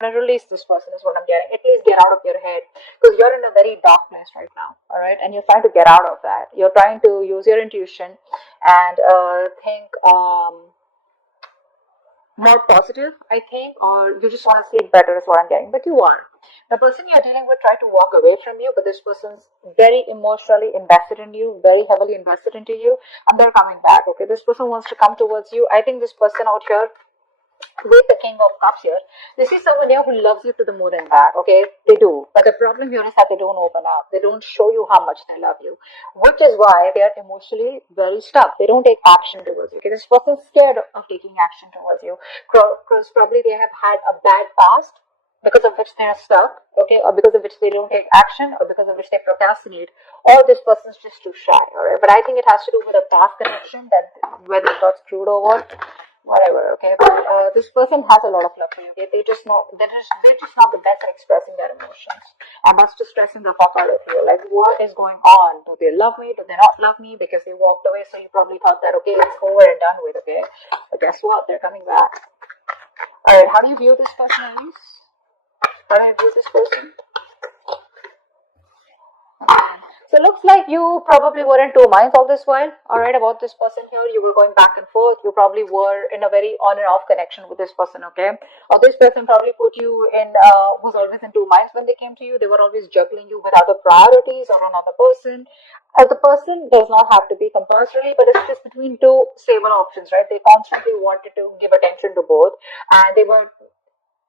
to release this person is what I'm getting. At least get out of your head, because you're in a very dark place right now. All right, and you're trying to get out of that. You're trying to use your intuition and think more positive, I think, or you just want to sleep better is what I'm getting. But you are. The person you're dealing with tried to walk away from you, but this person's very emotionally invested in you, very heavily invested into you, and they're coming back. Okay, this person wants to come towards you. I think this person out here with the King of Cups here, this is someone here who loves you to the moon and back. Okay, they do. But the problem here is that they don't open up. They don't show you how much they love you, which is why they are emotionally very stuck. They don't take action towards you. Okay, this person's scared of taking action towards you because probably they have had a bad past, because of which they are stuck, okay, or because of which they don't take action, or because of which they procrastinate, or this person's just too shy, alright. But I think it has to do with a past connection, that whether it got screwed over, whatever, okay. But this person has a lot of love for you, okay. They just know they're just not the best at expressing their emotions, and that's just stressing the fuck out of you. Like, what is going on? Do they love me? Do they not love me? Because they walked away, so you probably thought that, okay, it's over and done with, okay. But guess what? They're coming back. Alright, how do you view this person, Aries? How do you view this person? So it looks like you probably were in two minds all this while, alright, about this person here. You were going back and forth. You probably were in a very on and off connection with this person, okay? Or this person probably put you in, was always in two minds when they came to you. They were always juggling you with other priorities or another person. As the person does not have to be compulsory, but it's just between two stable options, right? They constantly wanted to give attention to both, and they were,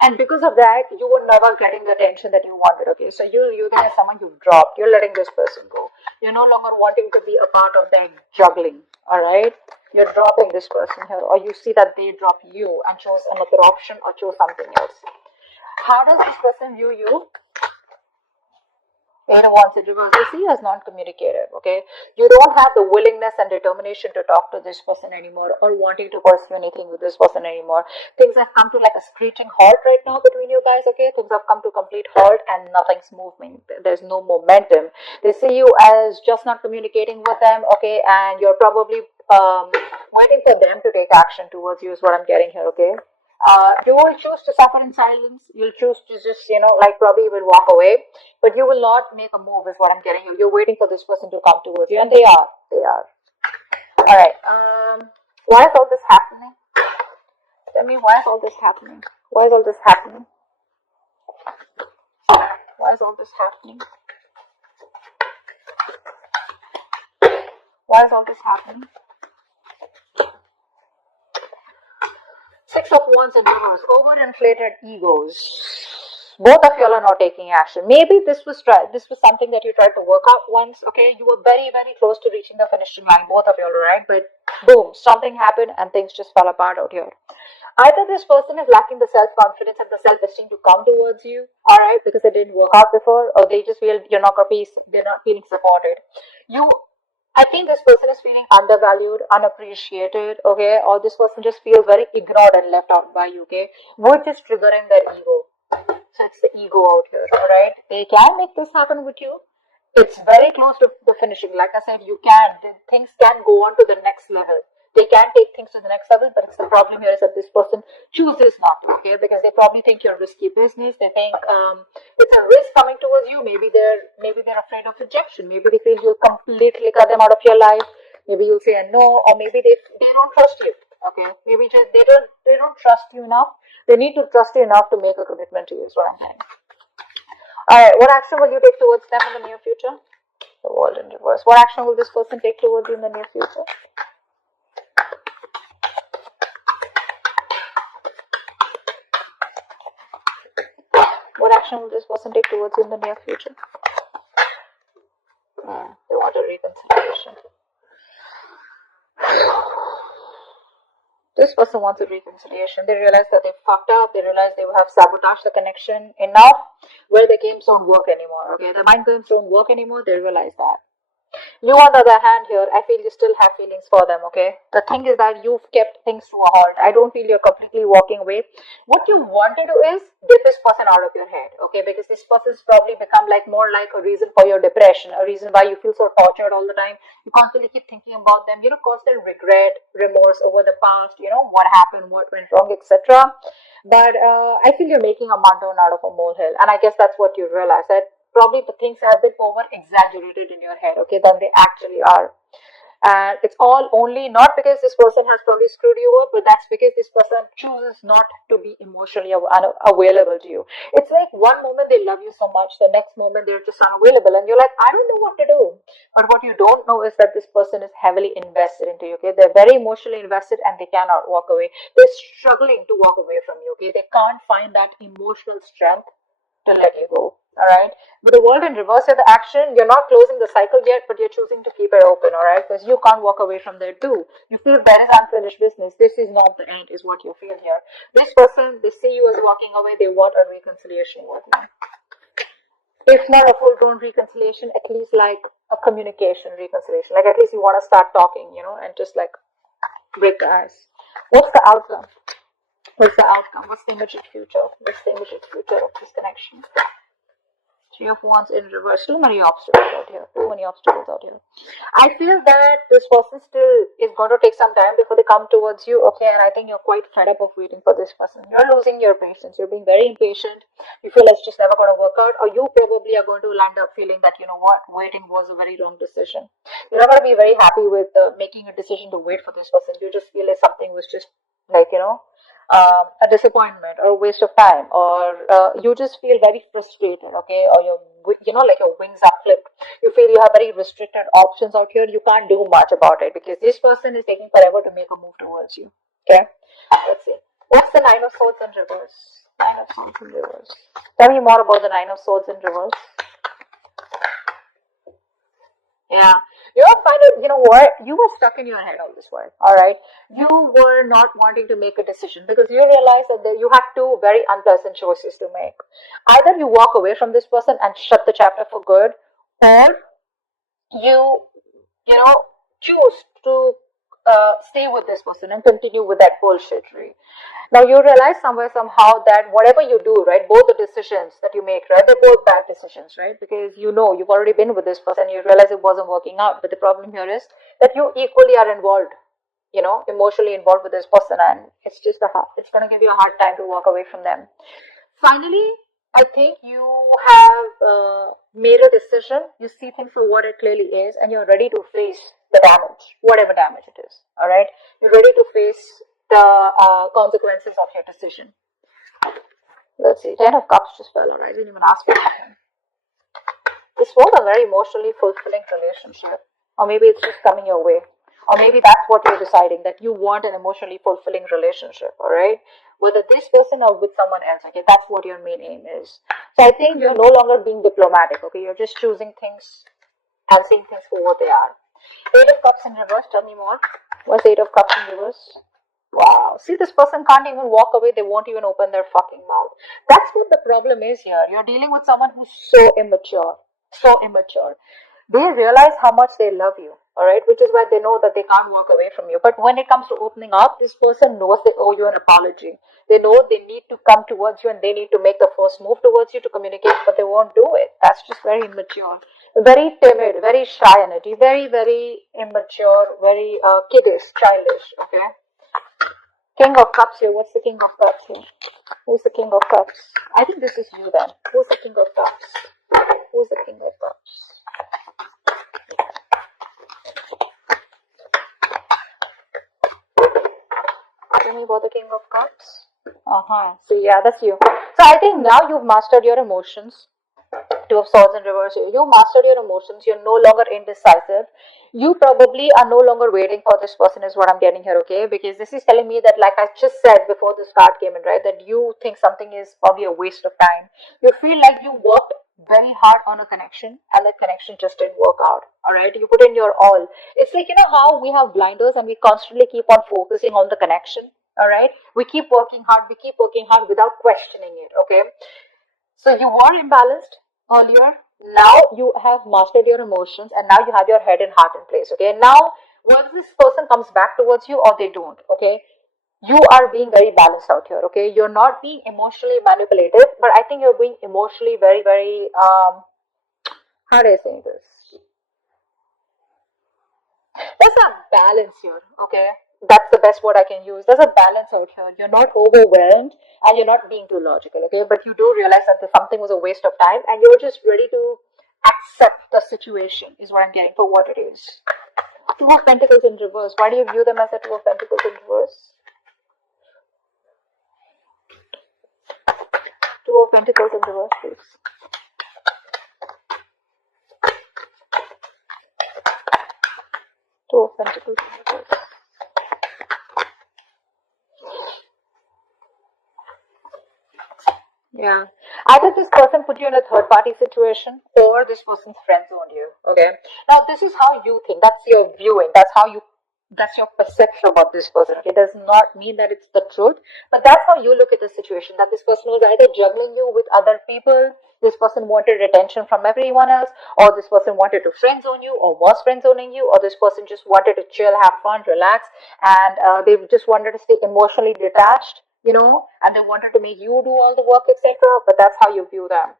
and because of that, you were never getting the attention that you wanted. Okay, so you're gonna someone you've dropped. You're letting this person go. You're no longer wanting to be a part of that juggling. All right, you're dropping this person here, or you see that they drop you and chose another option or chose something else. How does this person view you? Eight of Wands in reverse. They see you as non-communicative. Okay, you don't have the willingness and determination to talk to this person anymore, or wanting to pursue anything with this person anymore. Things have come to like a screeching halt right now between you guys. Okay, things have come to complete halt, and nothing's moving. There's no momentum. They see you as just not communicating with them. Okay, and you're probably waiting for them to take action towards you. Is what I'm getting here. Okay. You will choose to suffer in silence. You'll choose to just, like probably you will walk away, but you will not make a move, is what I'm getting you. You're waiting for this person to come towards you, and they are. They are. Alright. Why is all this happening? Tell me, why is all this happening? Why is all this happening? Why is all this happening? Why is all this happening? Six of Wands in reverse. Overinflated egos. Both of y'all are not taking action. Maybe this was something that you tried to work out once. Okay, you were very, very close to reaching the finishing line, both of y'all, right? But boom, something happened and things just fell apart out here. Either this person is lacking the self-confidence and the self-esteem to come towards you, all right, because it didn't work out before, or they just feel you're not gonna be, they're not feeling supported. I think this person is feeling undervalued, unappreciated, okay, or this person just feels very ignored and left out by you, okay, which is triggering their ego. So it's the ego out here, alright. They can make this happen with you. It's very close to the finishing. Like I said, things can go on to the next level. They can take things to the next level, but it's the problem here is that this person chooses not to, okay, because they probably think you're risky business. They think it's a risk coming towards you. Maybe they're afraid of rejection. Maybe they feel you'll completely cut them out of your life. Maybe you'll say a no, or maybe they don't trust you. Okay, maybe just they don't trust you enough. They need to trust you enough to make a commitment to you. Is what I'm saying. All right, what action will you take towards them in the near future? The world in reverse. What action will this person take towards you in the near future? What action will this person take towards you in the near future? They want a reconciliation. This person wants a reconciliation. They realize that they fucked up. They realize they have sabotaged the connection enough where the games don't work anymore. Okay, the mind games don't work anymore. They realize that. You, on the other hand, here, I feel you still have feelings for them, okay? The thing is that you've kept things to a halt. I don't feel you're completely walking away. What you want to do is get this person out of your head, okay? Because this person's probably become like more like a reason for your depression, a reason why you feel so tortured all the time. You constantly keep thinking about them, constant regret, remorse over the past, what happened, what went wrong, etc. But I feel you're making a mountain out of a molehill, and I guess that's what you realize, that probably the things have been over exaggerated in your head, okay, than they actually are. And it's all only not because this person has probably screwed you up, but that's because this person chooses not to be emotionally available to you. It's like one moment they love you so much, the next moment they're just unavailable, and you're like, I don't know what to do. But what you don't know is that this person is heavily invested into you, okay? They're very emotionally invested and they cannot walk away. They're struggling to walk away from you, okay? They can't find that emotional strength to let you go. All right. With the world in reverse at the action, you're not closing the cycle yet, but you're choosing to keep it open. All right. Because you can't walk away from there too. You feel there is unfinished business. This is not the end, is what you feel here. This person, they see you as walking away. They want a reconciliation with you. If not a full blown reconciliation, at least like a communication reconciliation. Like at least you want to start talking, and just like break the ice. What's the outcome? What's the outcome? What's the immediate future? What's the immediate future of this connection? Three of Wands in reverse. Too many obstacles out here. Too many obstacles out here. I feel that this person still is going to take some time before they come towards you. Okay, and I think you're quite fed up of waiting for this person. You're losing your patience. You're being very impatient. You feel it's just never going to work out, or you probably are going to land up feeling that, you know what, waiting was a very wrong decision. You're not going to be very happy with making a decision to wait for this person. You just feel like something was just like, a disappointment or a waste of time, or you just feel very frustrated, okay, or like your wings are flipped. You feel you have very restricted options out here. You can't do much about it because this person is taking forever to make a move towards you. Okay, let's see. What's the Nine of Swords in reverse? Nine of Swords in reverse. Tell me more about the Nine of Swords in reverse. Yeah. You know what? You were stuck in your head all this while, alright? You were not wanting to make a decision because you realized that you have two very unpleasant choices to make. Either you walk away from this person and shut the chapter for good, or you, choose to stay with this person and continue with that bullshittery. Now you realize somewhere somehow that whatever you do, right, both the decisions that you make, right, they're both bad decisions, right? Because you've already been with this person, you realize it wasn't working out. But the problem here is that you equally are involved, emotionally involved with this person, and it's gonna give you a hard time to walk away from them. Finally, I think you have made a decision. You see things for what it clearly is, and you're ready to face the damage, whatever damage it is. All right, you're ready to face the consequences of your decision. Let's see. Ten of Cups just fell. Alright, I didn't even ask for that. This was a very emotionally fulfilling relationship, or maybe it's just coming your way. Or maybe that's what you're deciding, that you want an emotionally fulfilling relationship, all right? Whether this person or with someone else, okay? That's what your main aim is. So I think you're no longer being diplomatic, okay? You're just choosing things and seeing things for what they are. Eight of Cups in reverse, tell me more. What's Eight of Cups in reverse? Wow. See, this person can't even walk away. They won't even open their fucking mouth. That's what the problem is here. You're dealing with someone who's so immature. So immature. They realize how much they love you, alright, which is why they know that they can't walk away from you. But when it comes to opening up, this person knows they owe you an apology. They know they need to come towards you and they need to make the first move towards you to communicate, but they won't do it. That's just very immature. Very timid, very shy energy, very, very immature, very kiddish, childish, okay? King of Cups here. What's the King of Cups here? Who's the King of Cups? I think this is you then. Who's the King of Cups? Who's the King of Cups? Tell me about the King of Cups. So yeah, that's you. So I think now you've mastered your emotions. Two of Swords in reverse. You mastered your emotions. You're no longer indecisive. You probably are no longer waiting for this person, is what I'm getting here, okay? Because this is telling me that, like I just said before this card came in, right, that you think something is probably a waste of time. You feel like you worked very hard on a connection and that connection just didn't work out. All right, you put in your all. It's like, how we have blinders and we constantly keep on focusing on the connection. All right, we keep working hard without questioning it. Okay, so you were imbalanced earlier, Now you have mastered your emotions, and now you have your head and heart in place. Okay, now whether this person comes back towards you or they don't, okay, you are being very balanced out here. Okay, you're not being emotionally manipulated, but I think you're being emotionally very, very how do I say this? There's a balance here, okay? That's the best word I can use. There's a balance out here. You're not overwhelmed and you're not being too logical, okay? But you do realize that something was a waste of time and you're just ready to accept the situation, is what I'm getting for what it is. Two of Pentacles in reverse. Why do you view them as a Two of Pentacles in reverse? Two of Pentacles in reverse, please. Two of Pentacles in reverse. Yeah. Either this person put you in a third party situation or this person's friend zoned you. Okay. Now this is how you think. That's your viewing. That's your perception about this person. Okay. It does not mean that it's the truth, but that's how you look at the situation. That this person was either juggling you with other people, this person wanted attention from everyone else, or this person wanted to friend zone you, or was friend zoning you, or this person just wanted to chill, have fun, relax, and they just wanted to stay emotionally detached, and they wanted to make you do all the work, etc. But that's how you view them.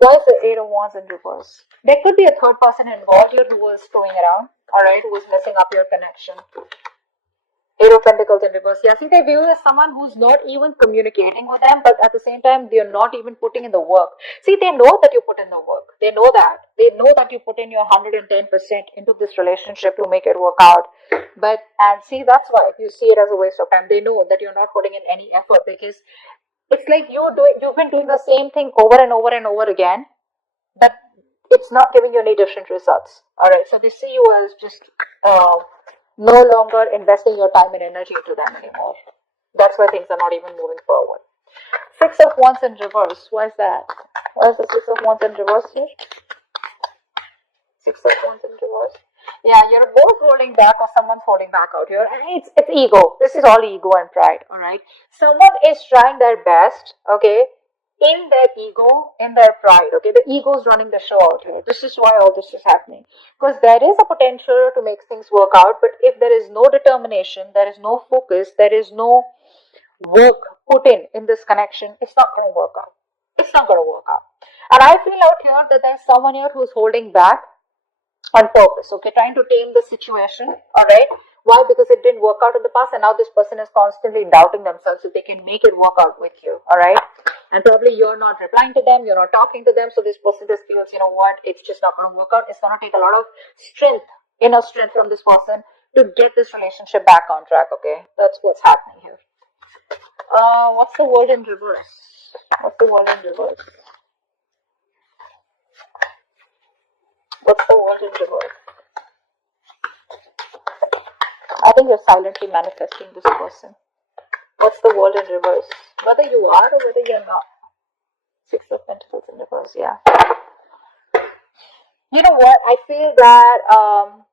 Why is the Eight of Wands in reverse? There could be a third person involved here who was screwing around, alright, who was messing up your connection. Eight of Pentacles in reverse. Yeah, see, they view you as someone who's not even communicating with them, but at the same time, they're not even putting in the work. See, they know that you put in the work. They know that. They know that you put in your 110% into this relationship to make it work out. And see, that's why you see it as a waste of time. They know that you're not putting in any effort because it's like you've been doing the same thing over and over and over again, but it's not giving you any different results. All right, so they see you as just no longer investing your time and energy into them anymore. That's why things are not even moving forward. Six of Wands in reverse. Why is that? Why is the Six of Wands in reverse here? Six of Wands in reverse. Yeah, you're both holding back or someone's holding back out here. And it's ego. This is all ego and pride, alright? Someone is trying their best, okay, in their ego, in their pride, okay? The ego is running the show out here. This is why all this is happening. Because there is a potential to make things work out, but if there is no determination, there is no focus, there is no work put in this connection, it's not going to work out. It's not going to work out. And I feel out here that there's someone here who's holding back on purpose, okay, trying to tame the situation, alright? Why? Because it didn't work out in the past, and now this person is constantly doubting themselves if they can make it work out with you, alright? And probably you're not replying to them, you're not talking to them, so this person just feels, you know what, it's just not going to work out. It's going to take a lot of strength, inner strength from this person to get this relationship back on track, okay? That's what's happening here. What's the World in reverse? What's the World in reverse? What's the World in reverse? I think you're silently manifesting this person. What's the World in reverse? Whether you are or whether you're not. Six of Pentacles in reverse, yeah. You know what? I feel that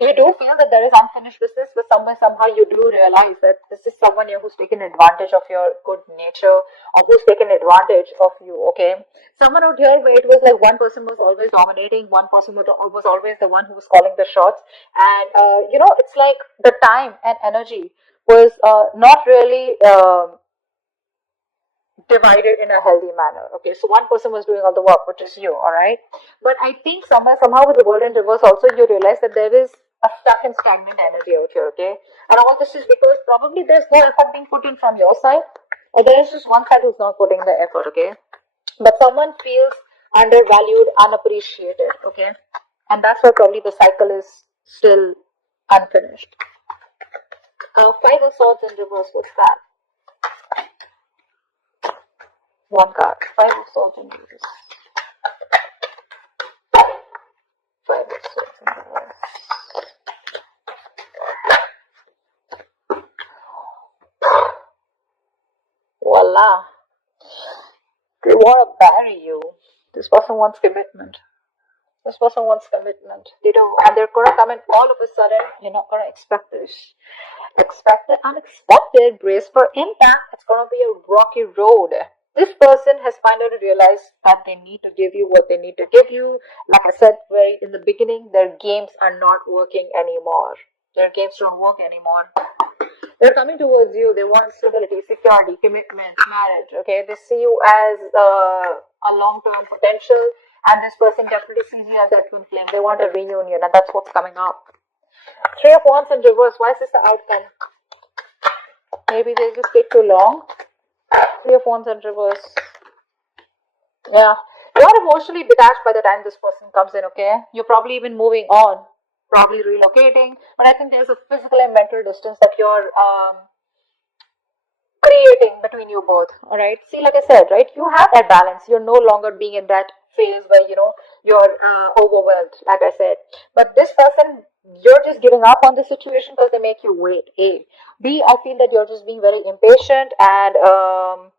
you do feel that there is unfinished business, but somehow you do realize that this is someone here who's taken advantage of your good nature or who's taken advantage of you, okay? Someone out here where it was like one person was always dominating, one person was always the one who was calling the shots. And, it's like the time and energy was not really divided in a healthy manner. Okay, so one person was doing all the work, which is you, all right? But I think somehow with the World in reverse also you realize that there is a stuck and stagnant energy out here, okay? And all this is because probably there's no effort being put in from your side, or there is just one side who's not putting the effort, okay? But someone feels undervalued, unappreciated, okay? And that's why probably the cycle is still unfinished. Five of Swords in reverse, what's that? One card. Five of Swords in reverse. Five of Swords in reverse. Voila. They want to marry you. This person wants commitment. This person wants commitment. They do. And they're going to come in all of a sudden. You're not going to expect this. Expect the unexpected. Brace for impact. It's going to be a rocky road. This person has finally realized that they need to give you what they need to give you. Like I said very in the beginning, their games are not working anymore. Their games don't work anymore. They're coming towards you. They want stability, security, commitment, marriage. Okay, they see you as a long-term potential, and this person definitely sees you as that twin flame. They want a reunion, and that's what's coming up. Three of Wands in reverse. Why is this the outcome? Maybe they just take too long. Three of Wands in reverse. Yeah, you're emotionally detached by the time this person comes in. Okay, you're probably even moving on, probably relocating. But I think there's a physical and mental distance that you're creating between you both. All right, see, like I said, right, you have that balance. You're no longer being in that phase where you're overwhelmed, like I said. But this person, you're just giving up on the situation because they make you wait. A, B, I feel that you're just being very impatient, and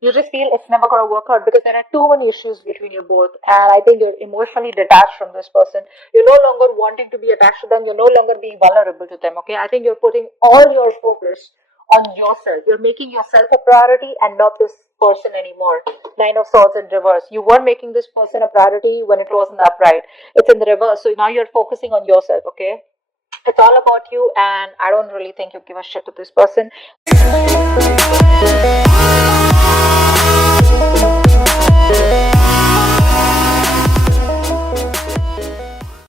you just feel it's never going to work out because there are too many issues between you both. And I think you're emotionally detached from this person. You're no longer wanting to be attached to them. You're no longer being vulnerable to them. Okay, I think you're putting all your focus on yourself. You're making yourself a priority and not this person anymore. Nine of Swords in reverse. You were making this person a priority when it was in the upright. It's in the reverse. So now you're focusing on yourself, okay? It's all about you, and I don't really think you give a shit to this person.